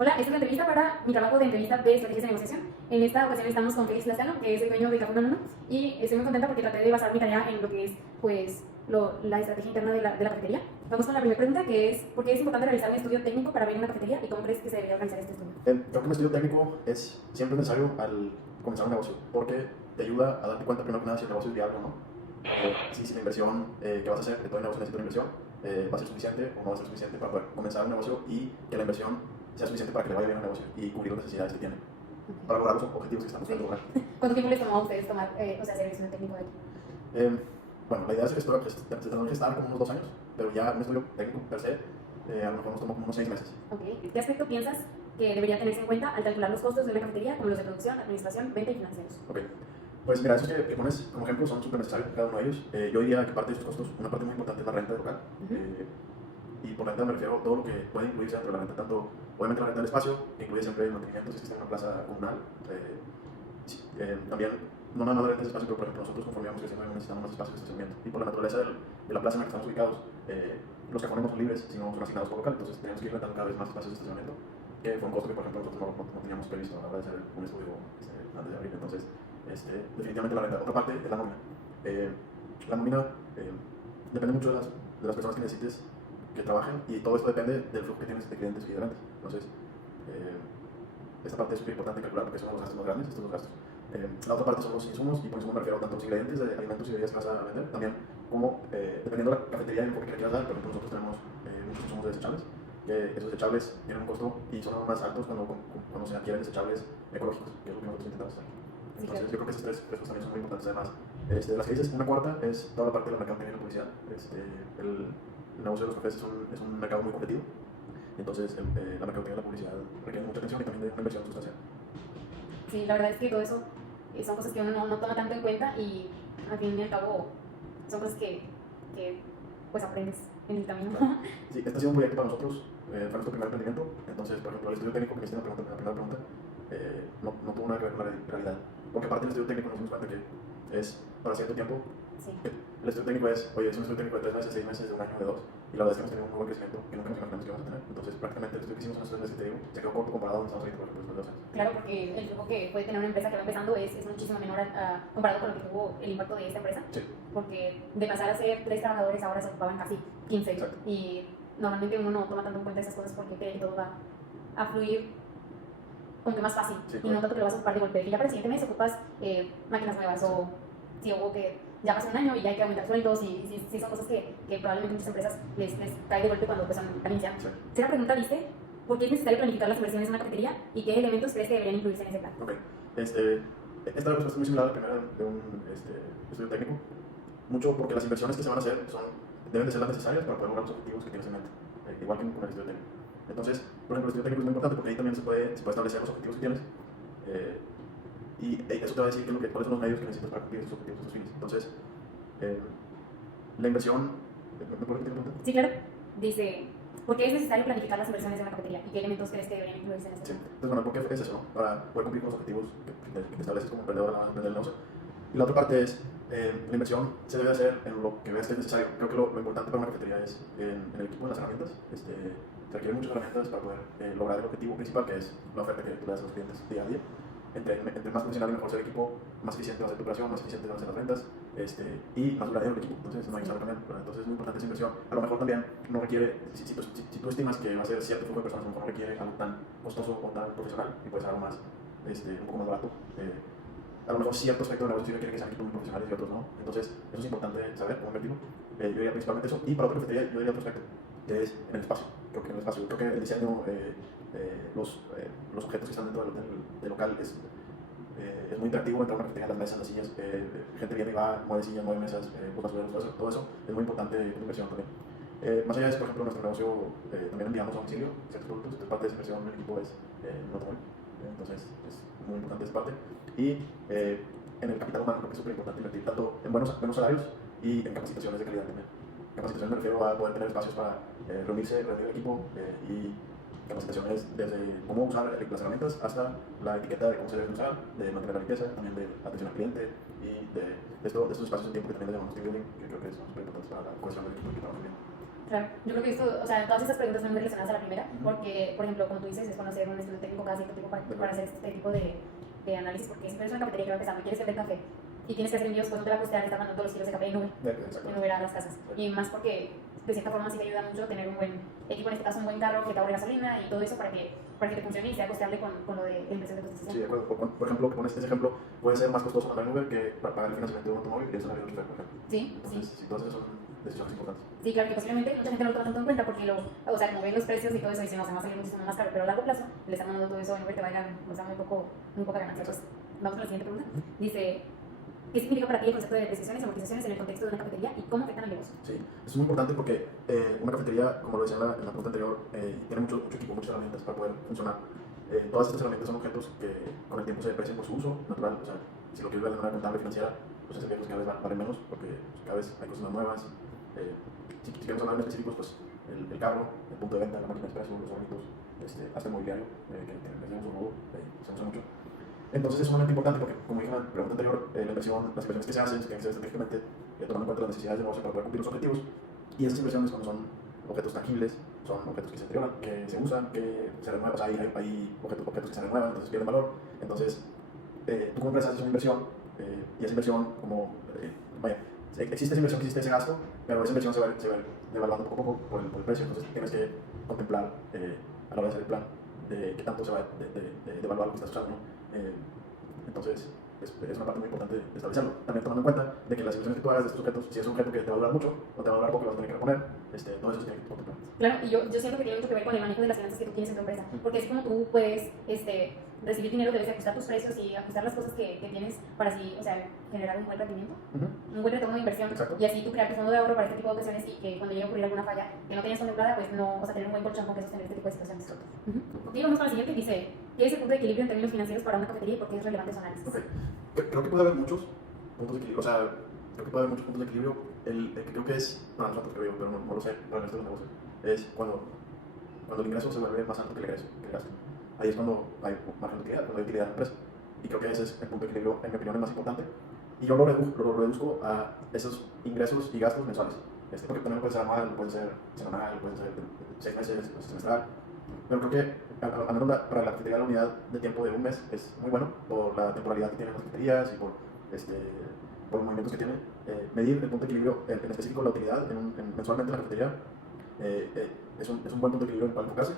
Hola, esta es la entrevista para mi trabajo de entrevista de estrategias de negociación. En esta ocasión estamos con Félix Lascano, que es el dueño de Café Banano, y estoy muy contenta porque traté de basar mi tarea en lo que es, pues, la estrategia interna de la cafetería. Vamos con la primera pregunta, que es, ¿por qué es importante realizar un estudio técnico para abrir una cafetería y cómo crees que se debería organizar este estudio? Creo que un estudio técnico es siempre necesario al comenzar un negocio, porque te ayuda a darte cuenta primero que nada si el negocio es viable o no. Si la inversión que vas a hacer, que todo el negocio necesita una inversión, va a ser suficiente o no va a ser suficiente para poder comenzar un negocio y que la inversión sea suficiente para que le vaya bien al negocio y cubrir las necesidades que tiene para lograr los objetivos que estamos buscando lograr. ¿Cuánto tiempo les tomó a ustedes tomar, hacer el estudio técnico de aquí? Bueno, la idea es que esto se tendrá que estar como unos 2 años, pero ya un estudio técnico per se, a lo mejor nos tomó como unos 6 meses. Ok. ¿Qué aspecto piensas que debería tenerse en cuenta al calcular los costos de una cafetería, como los de producción, administración, venta y financieros? Ok. Pues mira, esos que pones como ejemplo son súper necesarios cada uno de ellos. Yo diría que parte de esos costos, una parte muy importante es la renta del local. Y por renta me refiero a todo lo que puede incluirse dentro de la renta, tanto obviamente la renta del espacio, que incluye siempre el mantenimiento si existe una plaza comunal. También, no nada más la renta de espacio, pero por ejemplo nosotros conforme vamos creciendo necesitamos más espacios de estacionamiento. Y por la naturaleza de la plaza en la que estamos ubicados, los cajones no son libres, sino son asignados por local, entonces tenemos que ir rentando cada vez más espacios de estacionamiento, que fue un costo que por ejemplo nosotros no teníamos previsto a la hora de hacer un estudio antes de abrir. Entonces, definitivamente la renta. Otra parte es la nómina. La nómina depende mucho de las personas que necesites que trabajen, y todo esto depende del flujo que tienes de clientes y de ventas. Entonces, esta parte es súper importante calcular porque son los gastos más grandes, estos dos gastos. La otra parte son los insumos, y por insumos me refiero tanto a los ingredientes de alimentos y bebidas que vas a vender, también como, dependiendo de la cafetería y el enfoque que le quieras dar. Por ejemplo, nosotros tenemos muchos insumos de desechables, que esos desechables tienen un costo y son aún más altos cuando se adquieren desechables ecológicos, que es lo que nosotros intentamos hacer. Entonces, yo creo que esas tres cosas también son muy importantes. Además, de las que dices, una cuarta es toda la parte de la mercadotecnia y la publicidad. El negocio de los cafés es un mercado muy competitivo, entonces la mercadotecnia y la publicidad requieren mucha atención y también de una inversión sustancial. Sí, la verdad es que todo eso son cosas que uno no toma tanto en cuenta y al fin y al cabo son cosas que pues aprendes en el camino. Sí, este ha sido un proyecto para nosotros, fue nuestro primer emprendimiento. Entonces, por ejemplo, el estudio técnico que me hiciste en la primera pregunta, no tuvo nada que ver con la realidad, porque aparte del estudio técnico nos dimos cuenta que es para cierto tiempo. Sí. El estudio técnico es un estudio técnico de 3 meses, 6 meses, de un año, de 2, y la verdad es que hemos tenido un muy buen crecimiento que nunca nos imaginamos que íbamos a tener. Entonces, prácticamente el estudio que hicimos en los 3 meses que te digo se quedó corto comparado a donde estamos ahorita, por ejemplo, después de 2 años. Claro, porque el flujo que puede tener una empresa que va empezando es muchísimo menor comparado con lo que tuvo el impacto de esta empresa. Sí. Porque de pasar a ser 3 trabajadores ahora se ocupaban casi 15. Exacto. Y normalmente uno no toma tanto en cuenta esas cosas porque cree que todo va a fluir como que más fácil. Sí, y no tanto que lo vas a ocupar de golpe. Y ya para el siguiente mes ocupas máquinas nuevas, o si hubo que ya pasó un año y ya hay que aumentar sueldos, y sí son cosas que probablemente muchas empresas les cae de golpe cuando empiezan a iniciar. Sí. Será pregunta, ¿viste? ¿Por qué es necesario planificar las inversiones en una cafetería y qué elementos crees que deberían incluirse en ese plan? Ok. Esta respuesta es muy similar a la primera de un estudio técnico, mucho porque las inversiones que se van a hacer deben de ser las necesarias para poder lograr los objetivos que tienes en mente, igual que con el estudio técnico. Entonces, por ejemplo, el estudio técnico es muy importante porque ahí también se puede establecer los objetivos que tienes, y eso te va a decir cuáles son los medios que necesitas para cumplir esos objetivos, esos fines. Entonces, la inversión, ¿me puedes repetir la pregunta? Sí, claro. Dice, ¿por qué es necesario planificar las inversiones de una cafetería y qué elementos crees que deberían incluirse en ese Sí, plan? entonces bueno, ¿por qué es eso, no? Para poder cumplir con los objetivos que te estableces como emprendedor a la hora de emprender el negocio. Y la otra parte es, la inversión se debe hacer en lo que veas que es necesario. Creo que lo importante para una cafetería es en el equipo, en las herramientas. Se requieren muchas herramientas para poder lograr el objetivo principal, que es la oferta que tú le das a los clientes día a día. Entre más profesional y mejor sea el equipo, más eficiente va a ser tu operación, más eficiente van a ser las ventas, y más duradero el equipo. Entonces no hay que saber también, ¿verdad? Entonces es muy importante esa inversión. A lo mejor también no requiere, si tú estimas que va a ser cierto flujo de personas, a lo mejor no requiere algo tan costoso o tan profesional, y puede ser algo más, un poco más barato. A lo mejor cierto aspecto de negocio sí requiere que sean equipos muy profesionales y otros no. Entonces eso es importante saber cómo invertirlo. Yo diría principalmente eso. Y para otra cafetería yo diría otro aspecto, que es en el espacio. Creo que el diseño, los objetos que están dentro del local es muy interactivo. Entrar a una cafetería, las mesas, las sillas, gente viene y va, mueve sillas, mueve mesas, basureros, todo eso es muy importante en inversión también. Más allá de eso, por ejemplo, nuestro negocio también enviamos a domicilio ciertos productos. Entonces parte de esa inversión del equipo es un automóvil. Entonces es muy importante esa parte. Y en el capital humano creo que es súper importante invertir tanto en buenos salarios y en capacitaciones de calidad también. Capacitaciones me refiero a poder tener espacios para reunir el equipo, y capacitaciones desde cómo usar las herramientas hasta la etiqueta de cómo se debe usar, de mantener la limpieza, también de atención al cliente, y de estos espacios de tiempo que también le llamamos team building, que creo que son súper importantes para la cohesión del equipo y que trabajen bien. Claro, yo creo que esto, o sea, todas estas preguntas son muy relacionadas a la primera, porque, por ejemplo, como tú dices, es conocer un estudio técnico cada cierto tiempo para hacer este tipo de análisis, porque siempre es una cafetería que va empezando y quieres vender café y tienes que hacer envíos, pues no te va a costar estar mandando todos los kilos de café en Uber a las casas. Y más porque, de cierta forma, sí te ayuda mucho tener un buen equipo, en este caso un buen carro que te ahorre gasolina y todo eso para que te funcione y sea costeable con lo de la inversión de cotización. Sí, de acuerdo. Por ejemplo, que pones ese ejemplo, puede ser más costoso mandar en Uber que para pagar el financiamiento de un automóvil y el salario de un chofer, por ejemplo. Sí, Entonces, sí, todas esas son decisiones importantes. Sí, claro, que posiblemente mucha gente no lo toma tanto en cuenta porque o sea, como ven los precios y todo eso, y si no, se va a salir muchísimo más caro, pero a largo plazo le están mandando todo eso en Uber, te va a ir, o sea, muy poca ganancia. Pues, vamos a la siguiente pregunta. Dice, ¿qué significa para ti el concepto de depreciaciones y amortizaciones en el contexto de una cafetería y cómo afectan al negocio? Sí, es muy importante porque una cafetería, como lo decía en la pregunta anterior, tiene mucho equipo, muchas herramientas para poder funcionar. Todas estas herramientas son objetos que con el tiempo se deprecian por su uso natural. O sea, si lo quieres ver de manera contable financiera, pues esos viejos cada vez valen menos porque cada vez hay cosas más nuevas. Si queremos hablar en específicos, pues el carro, el punto de venta, la máquina de expreso, los hornitos, hasta el mobiliario, que les damos un modo, se usa mucho. Entonces es sumamente importante porque, como dije en la pregunta anterior, las inversiones que se hacen tienen que ser estratégicamente tomando en cuenta las necesidades de negocio para poder cumplir los objetivos. Y esas inversiones, cuando son objetos tangibles, son objetos que se deterioran, que se usan, que se renuevan. O sea, hay objetos que se renuevan, entonces pierden valor. Entonces, tú como empresa haces una inversión y esa inversión, vaya, existe esa inversión, existe ese gasto, pero esa inversión se va devaluando poco a poco por el precio. Entonces, tienes que contemplar a la hora de hacer el plan de qué tanto se va de devaluar lo que estás usando, ¿no? Entonces, es una parte muy importante de establecerlo. También tomando en cuenta de que las inversiones que tú hagas de estos objetos, si es un objeto que te va a durar mucho o te va a durar poco, lo vas a tener que reponer, todo eso se tiene que contemplar. Claro, y yo siento que tiene mucho que ver con el manejo de las finanzas que tú tienes en tu empresa, porque así como tú puedes recibir dinero, debes de ajustar tus precios y ajustar las cosas que tienes para así, o sea, generar un buen rendimiento, un buen retorno de inversión. Exacto. Y así tú crear tu fondo de ahorro para este tipo de ocasiones y que cuando llegue a ocurrir alguna falla que no tenías contemplada, pues no, o sea, tener un buen colchón con que sostener este tipo de situaciones. Ok, vamos con la siguiente. Dice, ¿qué es el punto de equilibrio en términos financieros para una cafetería y por qué es relevante su análisis? Okay. Creo que puede haber muchos puntos de equilibrio, o sea, creo que puede haber muchos puntos de equilibrio. El que creo que es, para nosotros creo yo, pero no lo sé, para el resto de los negocios, es cuando el ingreso se vuelve más alto que el gasto. Ahí es cuando hay margen de utilidad, cuando hay utilidad en la empresa. Y creo que ese es el punto de equilibrio, en mi opinión, el más importante. Y yo lo reduzco a esos ingresos y gastos mensuales. Porque también puede ser anual, puede ser semanal, puede ser de 6 meses, puede ser semestral. Pero creo que al menos para la cafetería la unidad de tiempo de un mes es muy bueno por la temporalidad que tienen las cafeterías y por los movimientos que tienen. Medir el punto de equilibrio, en específico la utilidad mensualmente en la cafetería, es un buen punto de equilibrio en el cual enfocarse.